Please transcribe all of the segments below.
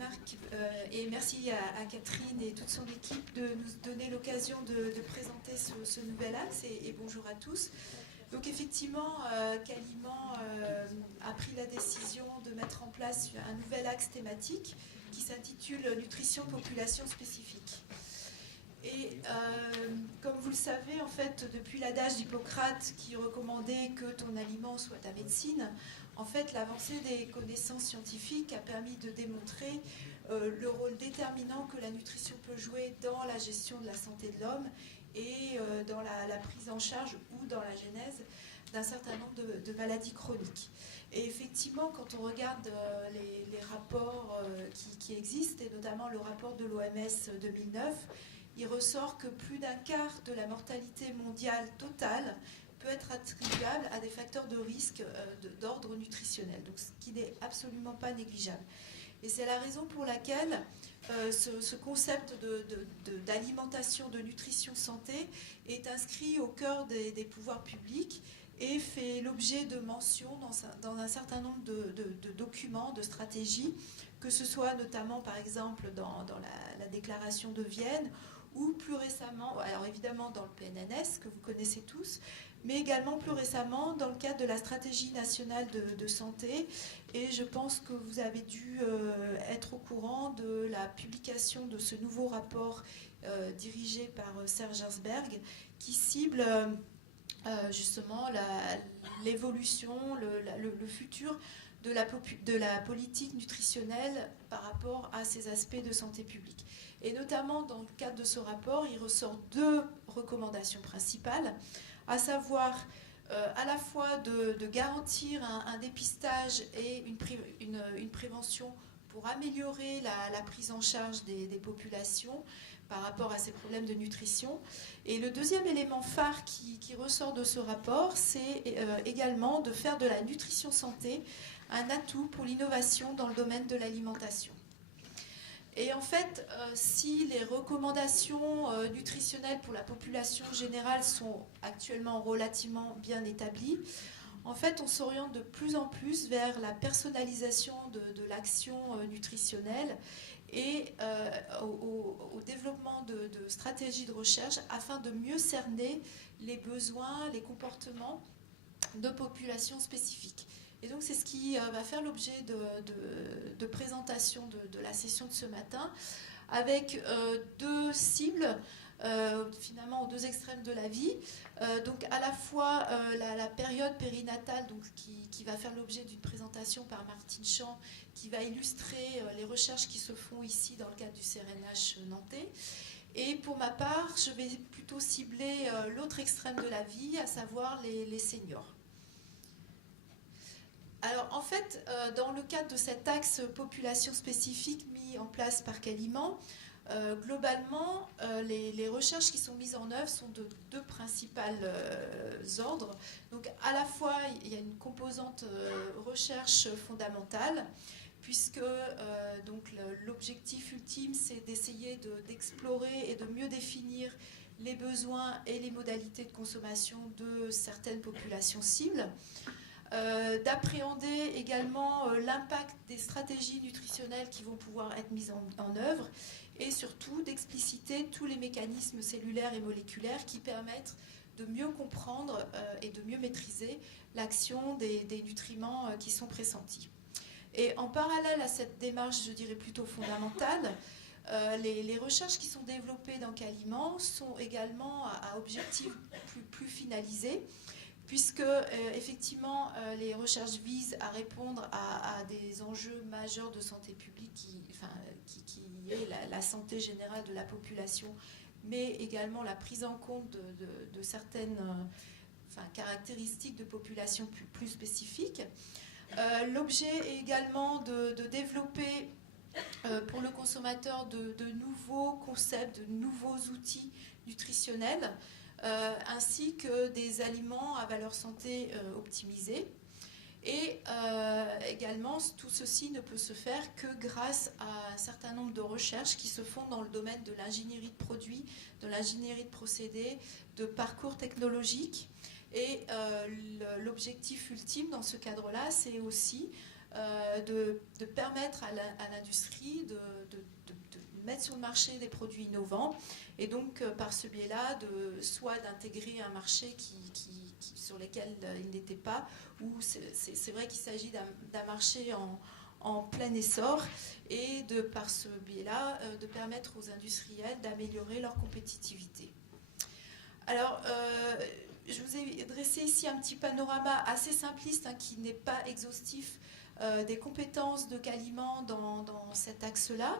Marc, et merci à Catherine et toute son équipe de nous donner l'occasion de présenter ce nouvel axe, et bonjour à tous. Donc effectivement, Caliment a pris la décision de mettre en place un nouvel axe thématique qui s'intitule Nutrition population spécifique. Et comme vous le savez, en fait, depuis l'adage d'Hippocrate qui recommandait que ton aliment soit ta médecine, en fait, l'avancée des connaissances scientifiques a permis de démontrer le rôle déterminant que la nutrition peut jouer dans la gestion de la santé de l'homme et dans la prise en charge ou dans la genèse d'un certain nombre de maladies chroniques. Et effectivement, quand on regarde les rapports qui existent, et notamment le rapport de l'OMS 2009, il ressort que plus d'un quart de la mortalité mondiale totale peut être attribuable à des facteurs de risque d'ordre nutritionnel, donc ce qui n'est absolument pas négligeable. Et c'est la raison pour laquelle ce concept d'alimentation, de nutrition santé est inscrit au cœur des pouvoirs publics et fait l'objet de mentions dans un certain nombre de documents, de stratégies, que ce soit notamment par exemple dans la déclaration de Vienne, ou plus récemment, alors évidemment dans le PNNS que vous connaissez tous, mais également plus récemment dans le cadre de la stratégie nationale de santé. Et je pense que vous avez dû être au courant de la publication de ce nouveau rapport dirigé par Serge Gainsberg qui cible justement l'évolution, le futur de la politique nutritionnelle par rapport à ces aspects de santé publique. Et notamment dans le cadre de ce rapport, il ressort deux recommandations principales, à savoir à la fois de garantir un dépistage et une prévention pour améliorer la prise en charge des populations par rapport à ces problèmes de nutrition. Et le deuxième élément phare qui ressort de ce rapport, c'est également de faire de la nutrition santé un atout pour l'innovation dans le domaine de l'alimentation. Et en fait, si les recommandations nutritionnelles pour la population générale sont actuellement relativement bien établies, en fait, on s'oriente de plus en plus vers la personnalisation de l'action nutritionnelle et au développement de stratégies de recherche afin de mieux cerner les besoins, les comportements de populations spécifiques. Et donc c'est ce qui va faire l'objet de présentation de la session de ce matin, avec deux cibles, finalement aux deux extrêmes de la vie. Donc à la fois la période périnatale, donc, qui va faire l'objet d'une présentation par Martine Champ, qui va illustrer les recherches qui se font ici dans le cadre du CRNH nantais. Et pour ma part, je vais plutôt cibler l'autre extrême de la vie, à savoir les seniors. Alors en fait, dans le cadre de cet axe population spécifique mis en place par Caliment, globalement, les recherches qui sont mises en œuvre sont de deux principales ordres. Donc à la fois, il y a une composante recherche fondamentale, puisque donc l'objectif ultime, c'est d'essayer d'explorer et de mieux définir les besoins et les modalités de consommation de certaines populations cibles. D'appréhender également l'impact des stratégies nutritionnelles qui vont pouvoir être mises en œuvre et surtout d'expliciter tous les mécanismes cellulaires et moléculaires qui permettent de mieux comprendre et de mieux maîtriser l'action des nutriments qui sont pressentis. Et en parallèle à cette démarche, je dirais plutôt fondamentale, les recherches qui sont développées dans Caliment sont également à objectifs plus finalisés, puisque effectivement les recherches visent à répondre à des enjeux majeurs de santé publique qui est la santé générale de la population, mais également la prise en compte de certaines caractéristiques de population plus spécifiques. L'objet est également de développer pour le consommateur de nouveaux concepts, de nouveaux outils nutritionnels, ainsi que des aliments à valeur santé optimisée. Et également, tout ceci ne peut se faire que grâce à un certain nombre de recherches qui se font dans le domaine de l'ingénierie de produits, de l'ingénierie de procédés, de parcours technologiques. Et l'objectif ultime dans ce cadre-là, c'est aussi de permettre à l'industrie de mettre sur le marché des produits innovants et donc par ce biais-là soit d'intégrer un marché sur lequel il n'était pas, ou c'est vrai qu'il s'agit d'un marché en plein essor et par ce biais-là de permettre aux industriels d'améliorer leur compétitivité. Alors, je vous ai dressé ici un petit panorama assez simpliste qui n'est pas exhaustif des compétences de Caliment dans cet axe-là.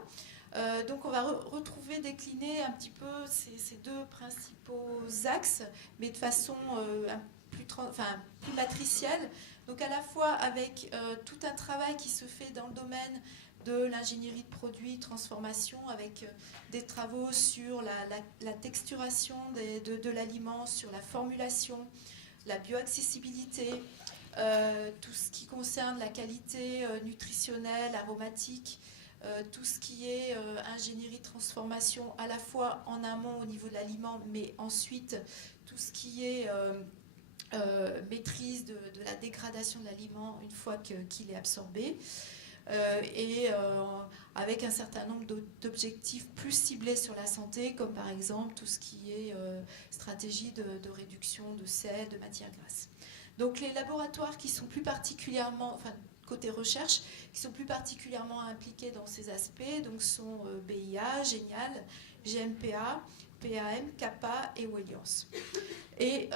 Donc on va retrouver décliner un petit peu ces deux principaux axes, mais de façon plus matricielle. Donc à la fois avec tout un travail qui se fait dans le domaine de l'ingénierie de produits, transformation, avec des travaux sur la texturation de l'aliment, sur la formulation, la bioaccessibilité, tout ce qui concerne la qualité nutritionnelle, aromatique, tout ce qui est ingénierie de transformation à la fois en amont au niveau de l'aliment, mais ensuite tout ce qui est maîtrise de la dégradation de l'aliment une fois qu'il est absorbé. Avec un certain nombre d'objectifs plus ciblés sur la santé, comme par exemple tout ce qui est stratégie de réduction de sel, de matières grasses. Donc les laboratoires qui sont plus particulièrement, côté recherche, qui sont plus particulièrement impliqués dans ces aspects, donc sont BIA, Génial, GMPA, PAM, CAPA et Weliance. Et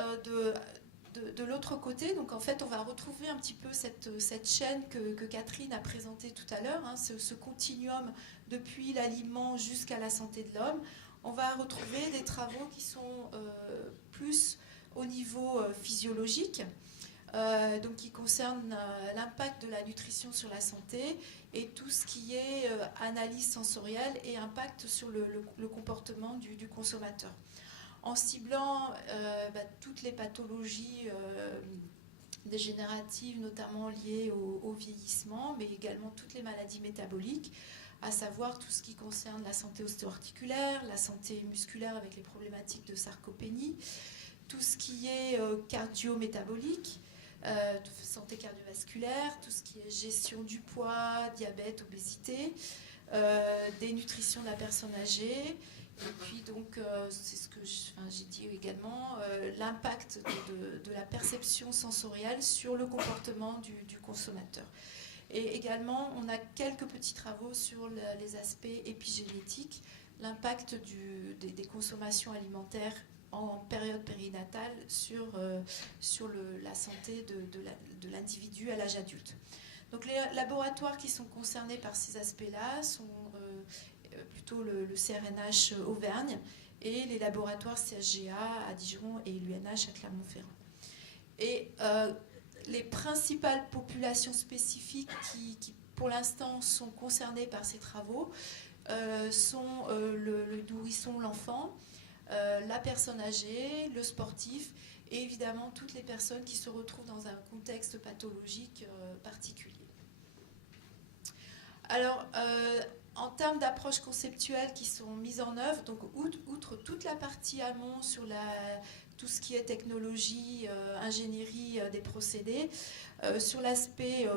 de l'autre côté, donc en fait, on va retrouver un petit peu cette chaîne que Catherine a présentée tout à l'heure, ce continuum depuis l'aliment jusqu'à la santé de l'homme. On va retrouver des travaux qui sont plus au niveau physiologique, donc qui concernent l'impact de la nutrition sur la santé et tout ce qui est analyse sensorielle et impact sur le comportement du consommateur. En ciblant toutes les pathologies dégénératives, notamment liées au vieillissement, mais également toutes les maladies métaboliques, à savoir tout ce qui concerne la santé ostéo-articulaire, la santé musculaire avec les problématiques de sarcopénie, tout ce qui est cardio-métabolique, santé cardiovasculaire, tout ce qui est gestion du poids, diabète, obésité, dénutrition de la personne âgée. Et puis donc, c'est ce que j'ai dit également, l'impact de la perception sensorielle sur le comportement du consommateur. Et également, on a quelques petits travaux sur les aspects épigénétiques, l'impact des consommations alimentaires en période périnatale sur la santé de l'individu à l'âge adulte. Donc les laboratoires qui sont concernés par ces aspects-là sont plutôt le CRNH Auvergne et les laboratoires CSGA à Dijon et l'UNH à Clermont-Ferrand. Et les principales populations spécifiques qui pour l'instant sont concernées par ces travaux sont le nourrisson, l'enfant, la personne âgée, le sportif et évidemment toutes les personnes qui se retrouvent dans un contexte pathologique particulier. Alors, en termes d'approches conceptuelles qui sont mises en œuvre, donc outre toute la partie amont sur tout ce qui est technologie, ingénierie des procédés, sur l'aspect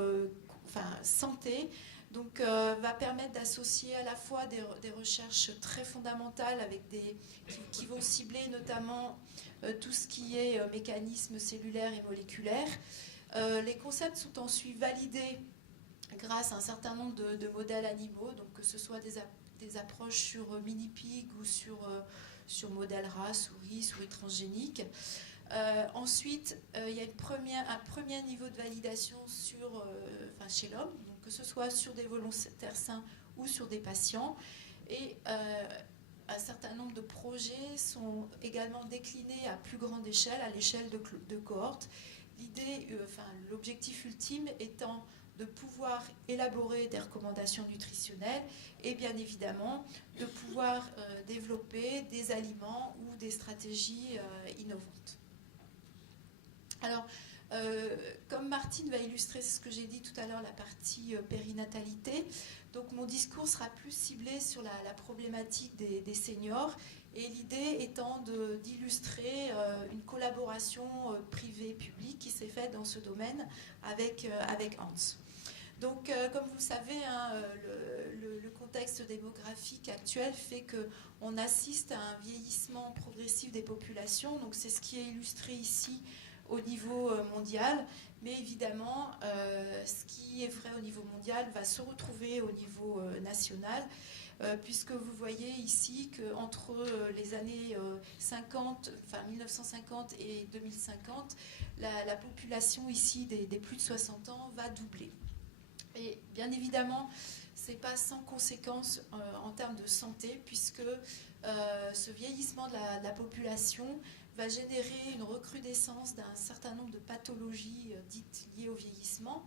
santé, donc va permettre d'associer à la fois des recherches très fondamentales avec qui vont cibler notamment tout ce qui est mécanismes cellulaires et moléculaires. Les concepts sont ensuite validés grâce à un certain nombre de modèles animaux, donc que ce soit des approches sur mini-pig ou sur modèle rat, souris transgénique. Ensuite, il y a un premier niveau de validation chez l'homme, donc que ce soit sur des volontaires sains ou sur des patients. Et un certain nombre de projets sont également déclinés à plus grande échelle, à l'échelle de cohortes. L'objectif ultime étant de pouvoir élaborer des recommandations nutritionnelles et bien évidemment de pouvoir développer des aliments ou des stratégies innovantes. Alors, comme Martine va illustrer ce que j'ai dit tout à l'heure, la partie périnatalité, donc mon discours sera plus ciblé sur la problématique des seniors et l'idée étant d'illustrer une collaboration privée-publique qui s'est faite dans ce domaine avec Hans. Donc, comme vous le savez, hein, le contexte démographique actuel fait qu'on assiste à un vieillissement progressif des populations. Donc, c'est ce qui est illustré ici au niveau mondial. Mais évidemment, ce qui est vrai au niveau mondial va se retrouver au niveau national, puisque vous voyez ici qu'entre les années 50, enfin 1950 et 2050, la population ici des plus de 60 ans va doubler. Et bien évidemment, ce n'est pas sans conséquence en termes de santé, puisque ce vieillissement de la population va générer une recrudescence d'un certain nombre de pathologies dites liées au vieillissement,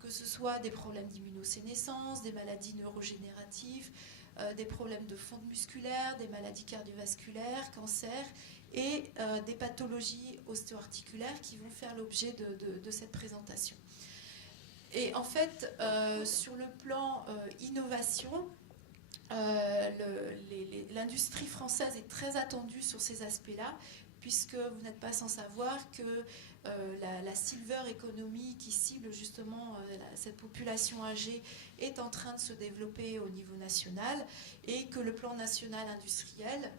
que ce soit des problèmes d'immunosénescence, des maladies neurogénératives, des problèmes de fonte musculaire, des maladies cardiovasculaires, cancers et des pathologies ostéo-articulaires qui vont faire l'objet de cette présentation. Et en fait, sur le plan innovation, l'industrie française est très attendue sur ces aspects-là, puisque vous n'êtes pas sans savoir que la silver economy qui cible justement cette population âgée est en train de se développer au niveau national, et que le plan national industriel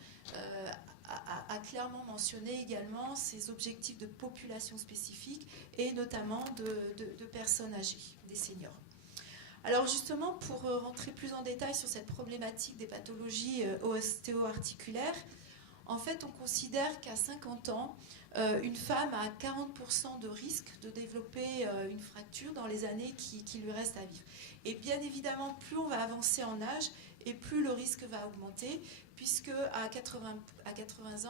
a clairement mentionné également ces objectifs de population spécifique et notamment de personnes âgées, des seniors. Alors justement, pour rentrer plus en détail sur cette problématique des pathologies ostéo-articulaires, en fait, on considère qu'à 50 ans, une femme a 40% de risque de développer une fracture dans les années qui lui restent à vivre. Et bien évidemment, plus on va avancer en âge, et plus le risque va augmenter, puisque à 80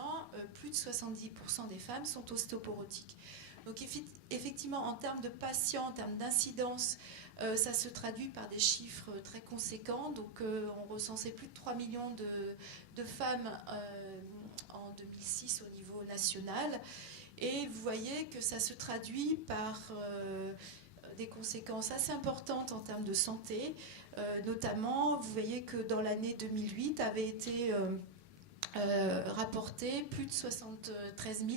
ans, plus de 70% des femmes sont ostéoporotiques. Donc effectivement, en termes de patients, en termes d'incidence, ça se traduit par des chiffres très conséquents. Donc on recensait plus de 3 millions de femmes en 2006 au niveau national. Et vous voyez que ça se traduit par des conséquences assez importantes en termes de santé. Notamment, vous voyez que dans l'année 2008 avait été rapporté plus de 73 000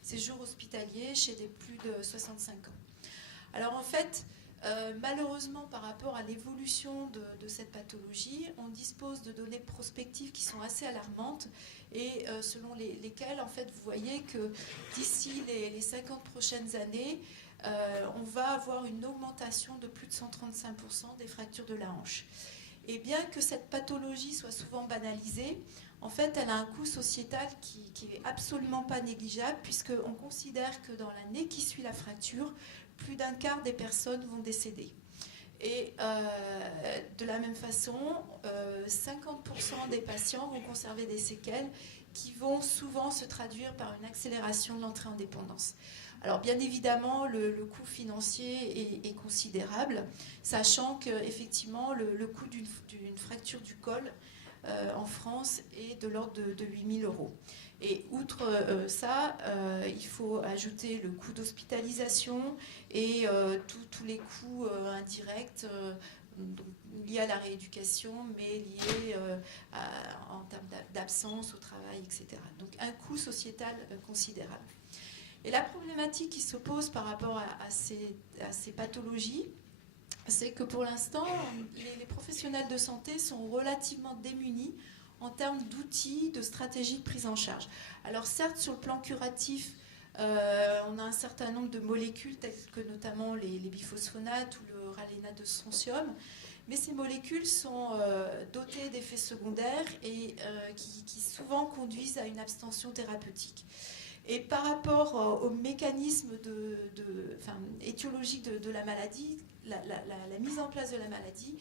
séjours hospitaliers chez des plus de 65 ans. Alors en fait, malheureusement, par rapport à l'évolution de cette pathologie, on dispose de données prospectives qui sont assez alarmantes et selon lesquelles, en fait, vous voyez que d'ici les 50 prochaines années, on va avoir une augmentation de plus de 135% des fractures de la hanche. Et bien que cette pathologie soit souvent banalisée, en fait, elle a un coût sociétal qui n'est absolument pas négligeable, puisqu'on considère que dans l'année qui suit la fracture, plus d'un quart des personnes vont décéder. Et de la même façon, 50% des patients vont conserver des séquelles qui vont souvent se traduire par une accélération de l'entrée en dépendance. Alors bien évidemment, le coût financier est considérable, sachant qu'effectivement le coût d'une fracture du col en France est de l'ordre de 8 000 €. Et outre ça, il faut ajouter le coût d'hospitalisation et tous les coûts indirects liés à la rééducation, mais liés en termes d'absence au travail, etc. Donc un coût sociétal considérable. Et la problématique qui se pose par rapport à ces pathologies, c'est que pour l'instant, les professionnels de santé sont relativement démunis en termes d'outils, de stratégies de prise en charge. Alors certes, sur le plan curatif, on a un certain nombre de molécules, telles que notamment les biphosphonates ou le rallénate de strontium, mais ces molécules sont dotées d'effets secondaires et qui souvent conduisent à une abstention thérapeutique. Et par rapport au mécanisme étiologique de la maladie, la mise en place de la maladie,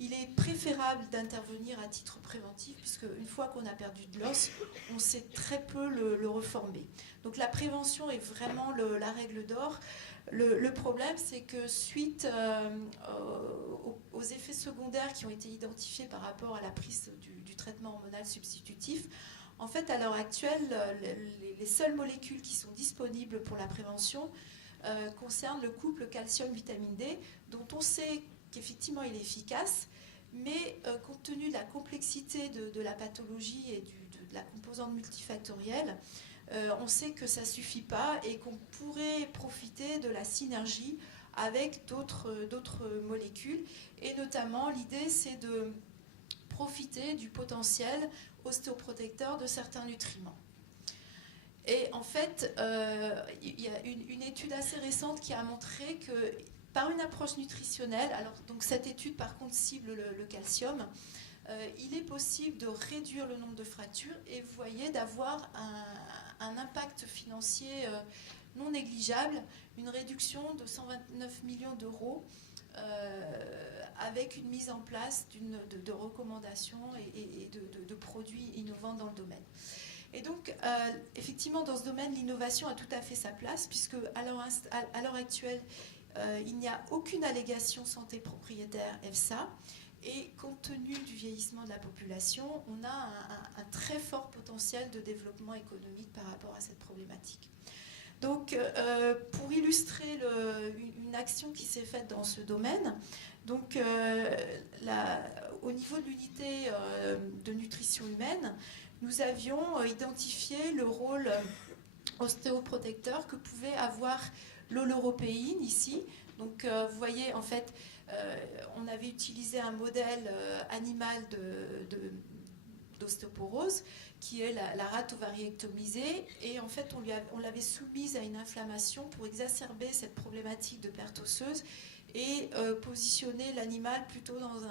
il est préférable d'intervenir à titre préventif, puisque une fois qu'on a perdu de l'os, on sait très peu le reformer. Donc la prévention est vraiment la règle d'or. Le problème, c'est que suite aux effets secondaires qui ont été identifiés par rapport à la prise du traitement hormonal substitutif, en fait, à l'heure actuelle, les seules molécules qui sont disponibles pour la prévention concernent le couple calcium-vitamine D, dont on sait qu'effectivement il est efficace, mais compte tenu de la complexité de la pathologie et de la composante multifactorielle, on sait que ça ne suffit pas et qu'on pourrait profiter de la synergie avec d'autres molécules. Et notamment, l'idée, c'est de profiter du potentiel ostéoprotecteur de certains nutriments. Et en fait, il y a une étude assez récente qui a montré que par une approche nutritionnelle, alors donc cette étude par contre cible le calcium, il est possible de réduire le nombre de fractures et vous voyez d'avoir un impact financier non négligeable, une réduction de 129 millions d'euros avec une mise en place de recommandations et de produits innovants dans le domaine. Et donc, effectivement, dans ce domaine, l'innovation a tout à fait sa place, puisque à l'heure actuelle, il n'y a aucune allégation santé propriétaire EFSA, et compte tenu du vieillissement de la population, on a un très fort potentiel de développement économique par rapport à cette problématique. Donc, pour illustrer une action qui s'est faite dans ce domaine, donc, au niveau de l'unité de nutrition humaine, nous avions identifié le rôle ostéoprotecteur que pouvait avoir l'oleuropéine ici. Donc, vous voyez, en fait, on avait utilisé un modèle animal d'ostéoporose, qui est la rate ovariectomisée, et en fait, on l'avait soumise à une inflammation pour exacerber cette problématique de perte osseuse et positionner l'animal plutôt dans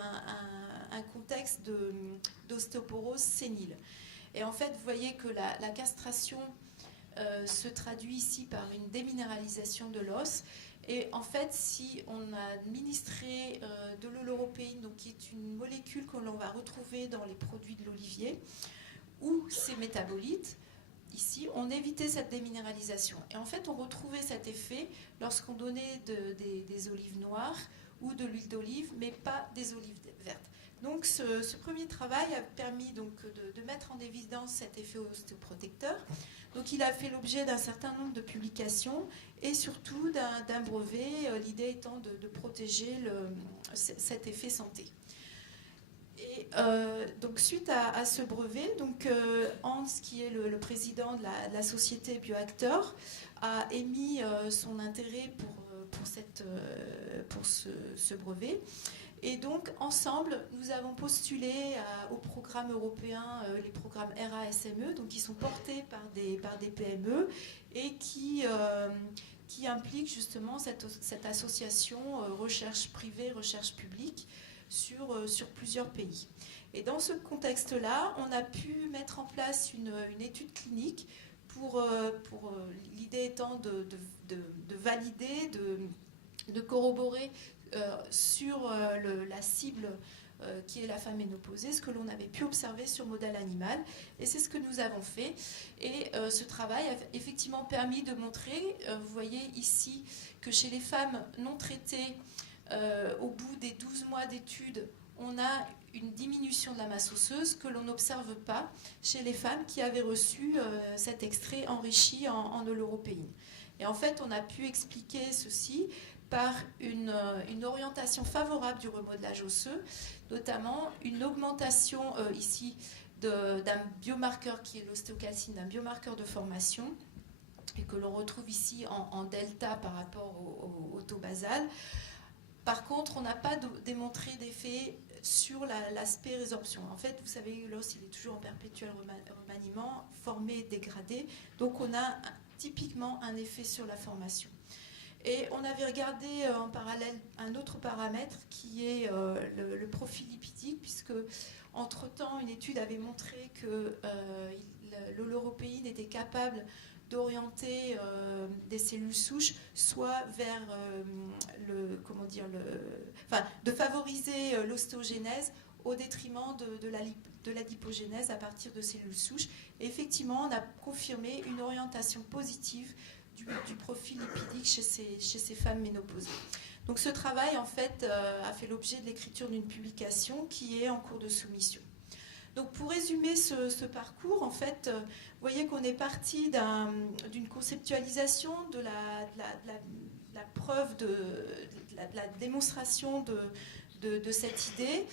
un contexte d'ostéoporose sénile. Et en fait, vous voyez que la castration se traduit ici par une déminéralisation de l'os. Et en fait, si on a administré de l'oleuropéine, donc qui est une molécule que l'on va retrouver dans les produits de l'olivier, ou ses métabolites, ici, on évitait cette déminéralisation. Et en fait, on retrouvait cet effet lorsqu'on donnait des olives noires ou de l'huile d'olive, mais pas des olives vertes. Donc ce premier travail a permis donc, de mettre en évidence cet effet ostéoprotecteur. Donc il a fait l'objet d'un certain nombre de publications et surtout d'un brevet, l'idée étant de protéger cet effet santé. Et donc suite à ce brevet, donc, Hans, qui est le président de la société Bioacteur, a émis son intérêt pour ce brevet. Et donc, ensemble, nous avons postulé au programme européen, les programmes RASME, donc qui sont portés par des PME et qui impliquent justement cette association recherche privée, recherche publique sur plusieurs pays. Et dans ce contexte-là, on a pu mettre en place une étude clinique pour l'idée étant de valider, de corroborer sur la cible qui est la femme ménopausée, ce que l'on avait pu observer sur modèle animal. Et c'est ce que nous avons fait. Et ce travail a effectivement permis de montrer, vous voyez ici, que chez les femmes non traitées, au bout des 12 mois d'études, on a une diminution de la masse osseuse que l'on n'observe pas chez les femmes qui avaient reçu cet extrait enrichi en oleuropéine. Et en fait, on a pu expliquer ceci par une orientation favorable du remodelage osseux, notamment une augmentation ici d'un biomarqueur qui est l'ostéocalcine, d'un biomarqueur de formation, et que l'on retrouve ici en delta par rapport au taux basal. Par contre, on n'a pas démontré d'effet sur l'aspect résorption. En fait, vous savez, l'os, il est toujours en perpétuel remaniement, formé, dégradé. Donc, on a typiquement un effet sur la formation. Et on avait regardé en parallèle un autre paramètre qui est le profil lipidique, puisque entre-temps, une étude avait montré que l'oleuropéine était capable d'orienter des cellules souches soit vers de favoriser l'ostéogénèse au détriment de la lipogénèse à partir de cellules souches. Et effectivement, on a confirmé une orientation positive du profil lipidique chez ces femmes ménopausées. Donc ce travail, en fait, a fait l'objet de l'écriture d'une publication qui est en cours de soumission. Donc pour résumer ce parcours, en fait, vous voyez qu'on est parti d'une conceptualisation de la preuve, de la démonstration de cette idée,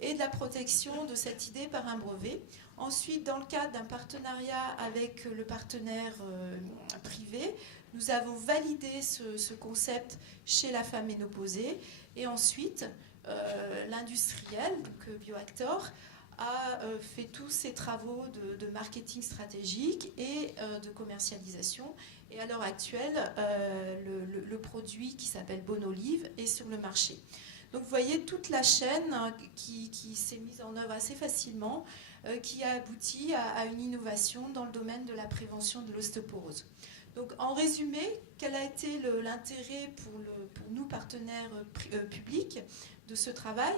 et de la protection de cette idée par un brevet. Ensuite, dans le cadre d'un partenariat avec le partenaire privé, Nous avons validé ce concept chez la femme ménopausée et ensuite l'industriel, donc Bioactor, a fait tous ses travaux de marketing stratégique et de commercialisation. Et à l'heure actuelle, le produit qui s'appelle Bonolive est sur le marché. Donc vous voyez toute la chaîne qui s'est mise en œuvre assez facilement, qui a abouti à une innovation dans le domaine de la prévention de l'ostéoporose. Donc en résumé, quel a été l'intérêt pour nous, partenaires publics, de ce travail?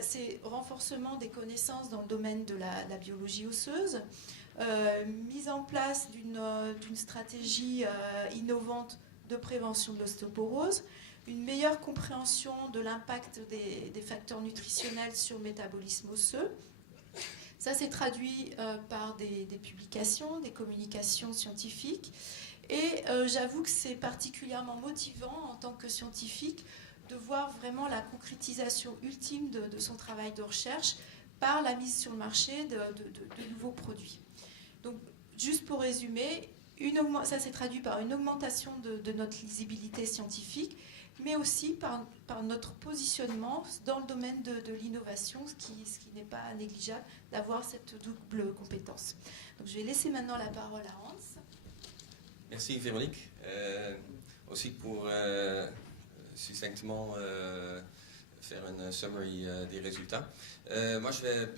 C'est renforcement des connaissances dans le domaine de la biologie osseuse, mise en place d'une stratégie innovante de prévention de l'ostéoporose, une meilleure compréhension de l'impact des facteurs nutritionnels sur le métabolisme osseux. Ça s'est traduit par des publications, des communications scientifiques. Et j'avoue que c'est particulièrement motivant en tant que scientifique de voir vraiment la concrétisation ultime de son travail de recherche par la mise sur le marché de nouveaux produits. Donc, juste pour résumer, ça s'est traduit par une augmentation de notre lisibilité scientifique, mais aussi par notre positionnement dans le domaine de l'innovation, ce qui n'est pas négligeable d'avoir cette double compétence. Donc, je vais laisser maintenant la parole à Hans. Merci Véronique, aussi pour succinctement faire une summary des résultats. Moi je vais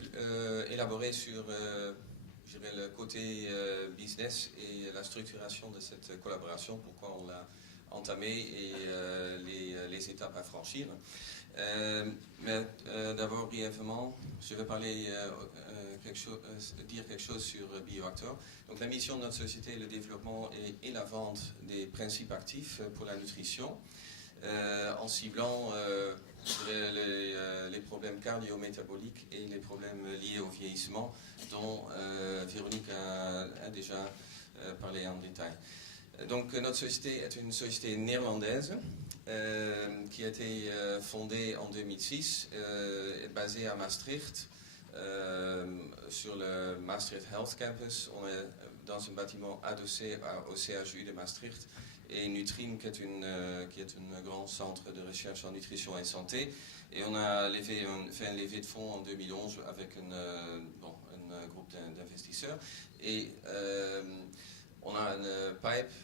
élaborer sur je dirais, le côté business et la structuration de cette collaboration, pourquoi on l'a entamée et les étapes à franchir. Mais d'abord brièvement, je vais parler dire quelque chose sur Bioactor. Donc la mission de notre société est le développement et la vente des principes actifs pour la nutrition, en ciblant les problèmes cardio-métaboliques et les problèmes liés au vieillissement, dont Véronique a déjà parlé en détail. Donc notre société est une société néerlandaise qui a été fondée en 2006, basée à Maastricht, sur le Maastricht Health Campus. On est dans un bâtiment adossé au CHU de Maastricht, et Nutrim qui est un grand centre de recherche en nutrition et santé. Et on a fait un levée de fonds en 2011 avec un groupe d'investisseurs. Et on a une pipe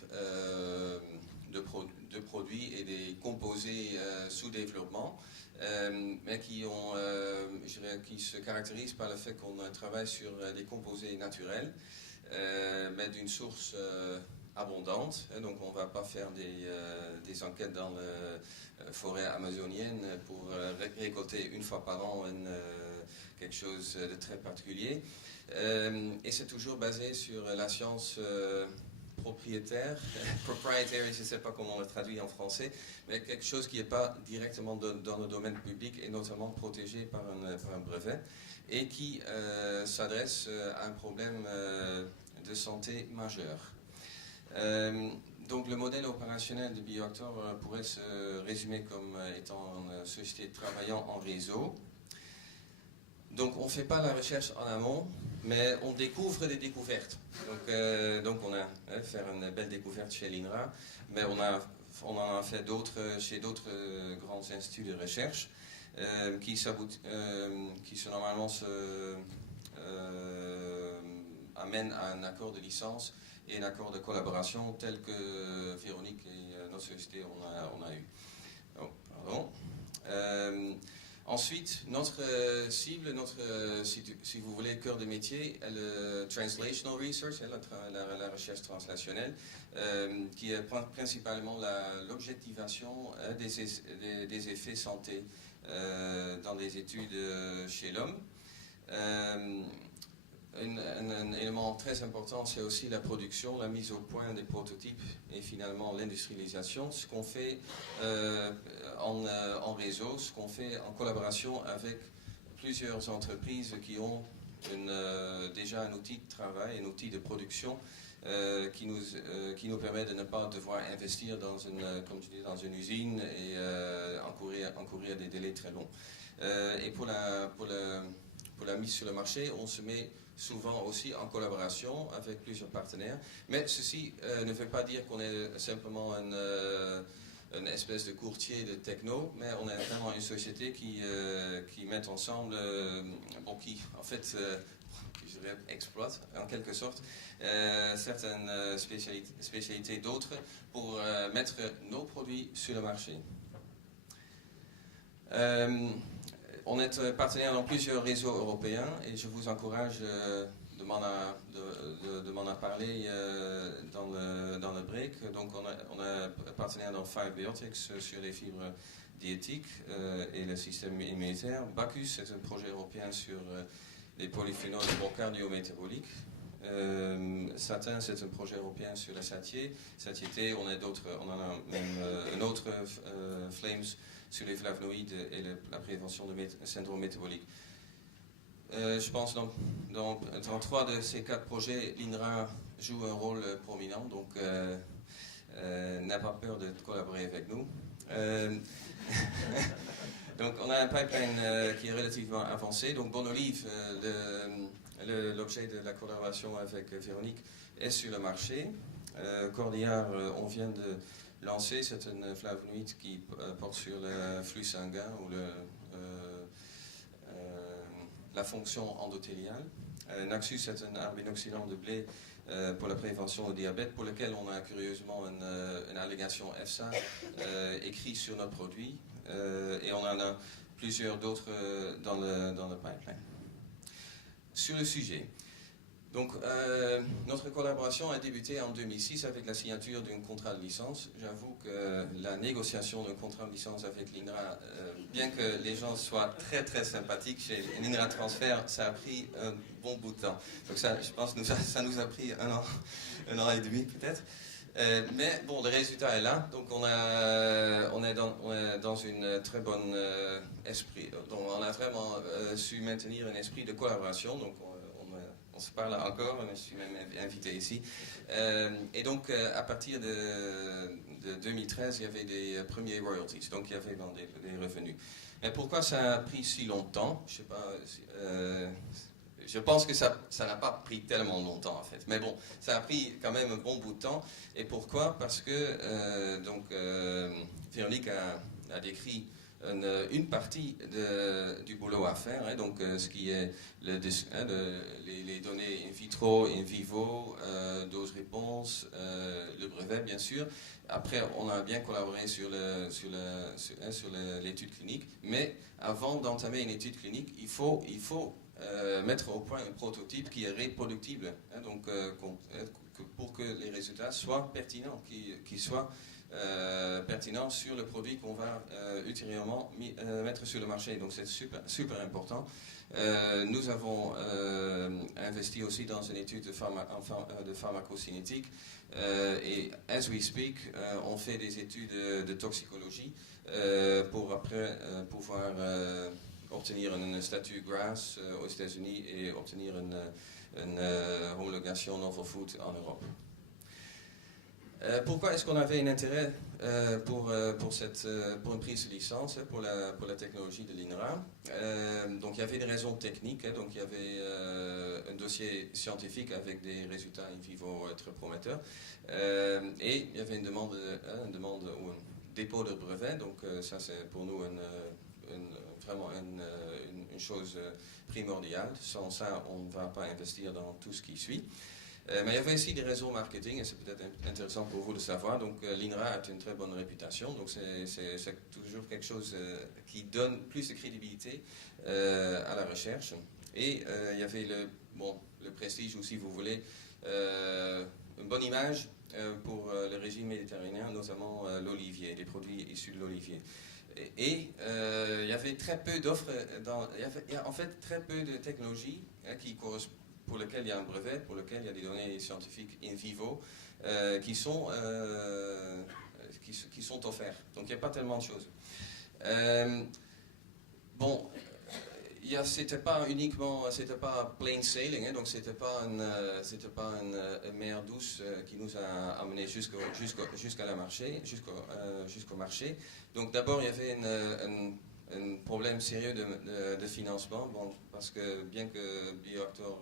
de produits et des composés sous développement, mais qui se caractérisent par le fait qu'on travaille sur des composés naturels, mais d'une source abondante. Donc on ne va pas faire des enquêtes dans la forêt amazonienne pour récolter une fois par an quelque chose de très particulier. Et c'est toujours basé sur la science propriétaire, proprietary, je ne sais pas comment on le traduit en français, mais quelque chose qui n'est pas directement dans le domaine public et notamment protégé par un brevet, et qui s'adresse à un problème de santé majeur. Donc le modèle opérationnel de Bioactor pourrait se résumer comme étant une société travaillant en réseau. Donc on ne fait pas la recherche en amont, mais on découvre des découvertes. Donc on a fait une belle découverte chez l'INRA, mais on en a fait d'autres chez d'autres grands instituts de recherche qui normalement amènent à un accord de licence et un accord de collaboration tel que Véronique et notre société on a eu. Oh, pardon. Ensuite, notre cible, si vous voulez, cœur de métier, est le Translational Research, la recherche translationnelle, qui est principalement l'objectivation des effets santé dans les études chez l'homme. Un élément très important, c'est aussi la production, la mise au point des prototypes et finalement l'industrialisation. Ce qu'on fait en réseau, ce qu'on fait en collaboration avec plusieurs entreprises qui ont déjà un outil de travail, un outil de production qui nous permet de ne pas devoir investir dans une usine et encourir des délais très longs. Et pour la mise sur le marché, on se met souvent aussi en collaboration avec plusieurs partenaires. Mais ceci ne veut pas dire qu'on est simplement une espèce de courtier de techno, mais on est vraiment une société qui met ensemble, qui en fait je dirais, exploite en quelque sorte certaines spécialités d'autres pour mettre nos produits sur le marché. On est partenaire dans plusieurs réseaux européens et je vous encourage de m'en parler dans le break. Donc on est partenaire dans Firebiotics sur les fibres diétiques et le système immunitaire. Bacchus, c'est un projet européen sur les polyphénols cardio-métaboliques. Satin, c'est un projet européen sur la satiété. On en a même un autre, Flames, sur les flavonoïdes et la prévention de syndrome métabolique. Je pense dans 3 de ces 4 projets, l'INRA joue un rôle prominent, donc n'a pas peur de collaborer avec nous. Donc on a un pipeline qui est relativement avancé. Donc Bonolive, l'objet de la collaboration avec Véronique, est sur le marché. Cordillard, on vient de lancer, c'est une flavonoïde qui porte sur le flux sanguin ou la fonction endothéliale. Naxus, c'est un arbinoxydant de blé pour la prévention du diabète, pour lequel on a curieusement une allégation EFSA écrite sur notre produit, et on en a plusieurs d'autres dans le pipeline. Sur le sujet, donc notre collaboration a débuté en 2006 avec la signature d'un contrat de licence. J'avoue que la négociation d'un contrat de licence avec l'INRA, bien que les gens soient très très sympathiques chez l'INRA Transfer, ça a pris un bon bout de temps. Donc ça, je pense que ça nous a pris un an et demi peut-être. Mais bon, le résultat est là. Donc on est dans une très bonne esprit. Donc on a vraiment su maintenir un esprit de collaboration. Donc on se parle encore, je suis même invité ici. Et donc à partir de 2013, il y avait des premiers royalties. Donc il y avait des revenus. Mais pourquoi ça a pris si longtemps? Je sais pas. Je pense que ça n'a pas pris tellement longtemps en fait. Mais bon, ça a pris quand même un bon bout de temps. Et pourquoi? Parce que Véronique a décrit une partie du boulot à faire, hein, donc ce qui est les données in vitro, in vivo, dose-réponse, le brevet bien sûr. Après, on a bien collaboré sur l'étude clinique, mais avant d'entamer une étude clinique, il faut mettre au point un prototype qui est reproductible, hein, donc pour que les résultats soient pertinents, qu'ils soient pertinents sur le produit qu'on va ultérieurement mettre sur le marché. Donc c'est super important. Nous avons investi aussi dans une étude de pharmacocinétique et as we speak, on fait des études de toxicologie pour après pouvoir obtenir un statut GRAS aux États-Unis et obtenir une homologation Novel Food en Europe. Pourquoi est-ce qu'on avait un intérêt pour une prise de licence pour la technologie de l'INRA? Donc il y avait des raisons techniques, hein, donc il y avait un dossier scientifique avec des résultats in vivo très prometteurs, et il y avait une demande ou un dépôt de brevet, donc ça c'est pour nous vraiment une chose primordiale. Sans ça, on ne va pas investir dans tout ce qui suit. Mais il y avait aussi des réseaux marketing, et c'est peut-être intéressant pour vous de savoir. Donc l'INRA a une très bonne réputation, donc c'est toujours quelque chose qui donne plus de crédibilité à la recherche. Et il y avait le prestige, ou si vous voulez, une bonne image pour le régime méditerranéen, notamment l'olivier, les produits issus de l'olivier. Et il y avait très peu d'offres, il y a en fait très peu de technologies pour lesquelles il y a un brevet, pour lesquelles il y a des données scientifiques in vivo qui sont offertes. Donc il n'y a pas tellement de choses. C'était pas plain sailing, hein, donc c'était pas une mer douce qui nous a amenés jusqu'au marché. Donc d'abord il y avait un problème sérieux de financement, bon, parce que bien que Bioactor,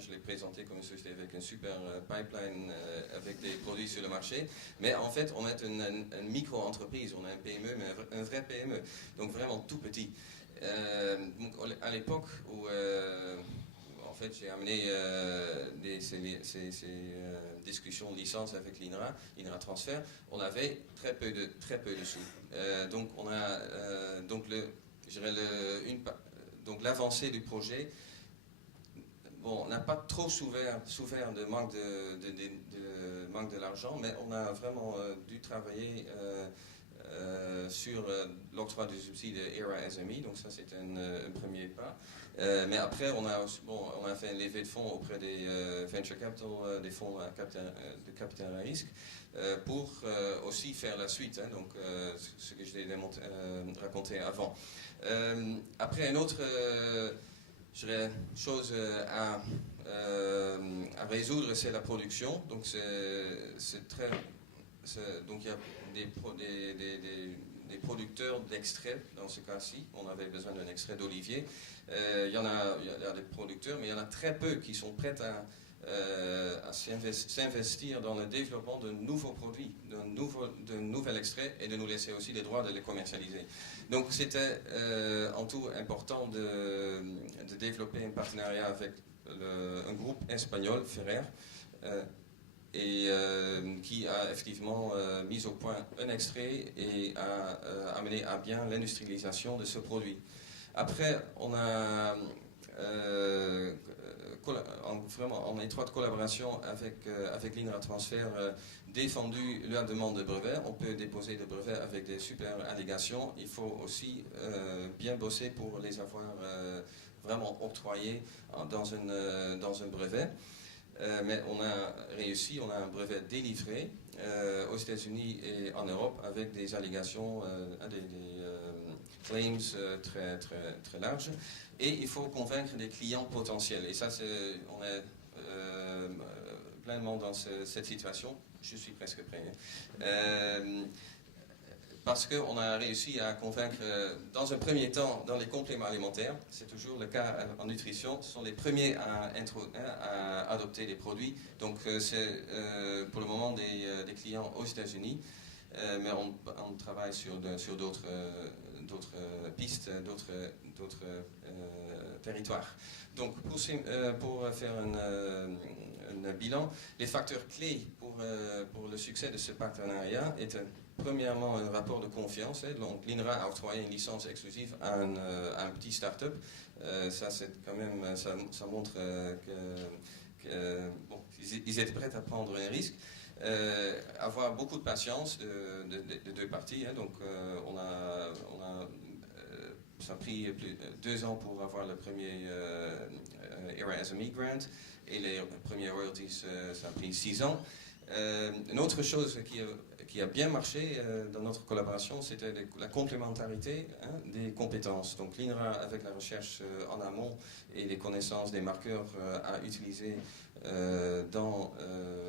je l'ai présenté comme une société avec une super pipeline, avec des produits sur le marché, mais en fait on est une micro-entreprise, on a un PME, mais un vrai PME, donc vraiment tout petit. Donc à l'époque où en fait j'ai amené ces discussions de licence avec l'INRA Transfert, on avait très peu de sous. Donc on a donc l'avancée du projet. Bon, on n'a pas trop souffert de manque manque de l'argent, mais on a vraiment dû travailler sur l'octroi du subside ERA SME, donc ça c'est un premier pas. Mais après on a fait une levée de fonds auprès des venture capital, des fonds de capital à risque, pour aussi faire la suite, hein, donc ce que je l'ai raconté avant. Après une autre chose à résoudre, c'est la production. Donc donc il y a des producteurs d'extraits dans ce cas-ci. On avait besoin d'un extrait d'olivier. Il y a des producteurs, mais il y en a très peu qui sont prêts à s'investir dans le développement de nouveaux produits, d'un nouvel extrait, et de nous laisser aussi les droits de les commercialiser. Donc c'était en tout important de développer un partenariat avec un groupe espagnol, Ferrer, et qui a effectivement mis au point un extrait et a amené à bien l'industrialisation de ce produit. Après, on a vraiment en étroite collaboration avec l'INRA Transfert défendu la demande de brevet. On peut déposer des brevets avec des super allégations. Il faut aussi bien bosser pour les avoir vraiment octroyés dans un brevet. Mais on a réussi, on a un brevet délivré aux États-Unis et en Europe avec des allégations, des claims très larges. Et il faut convaincre des clients potentiels. Et ça, on est pleinement dans cette situation. Je suis presque prêt. Parce qu'on a réussi à convaincre, dans un premier temps, dans les compléments alimentaires, c'est toujours le cas en nutrition, ce sont les premiers à adopter les produits. Donc c'est pour le moment des clients aux États-Unis, mais on travaille sur d'autres pistes, d'autres territoires. Donc pour faire un bilan, les facteurs clés pour le succès de ce partenariat étaient premièrement un rapport de confiance. Donc l'INRA a octroyé une licence exclusive à un petit start-up. Ça, c'est quand même, ça montre qu'ils étaient prêts à prendre un risque. Avoir beaucoup de patience de deux parties. Hein. Donc ça a pris 2 ans pour avoir le premier ERA SME grant, et les premiers royalties, ça a pris 6 ans. Une autre chose qui a bien marché dans notre collaboration, c'était la complémentarité, hein, des compétences. Donc l'INRA, avec la recherche en amont et les connaissances des marqueurs à utiliser dans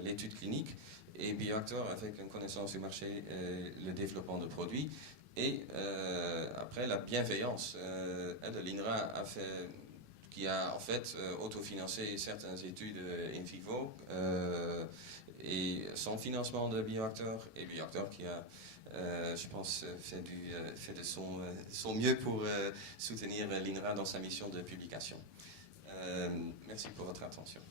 l'étude clinique, et Bioactor avec une connaissance du marché et le développement de produits. Et après, la bienveillance de l'INRA qui a en fait autofinancé certaines études in vivo, et son financement de Bioactor, et Bioactor qui a, je pense, fait de son mieux pour soutenir l'INRA dans sa mission de publication. Merci pour votre attention.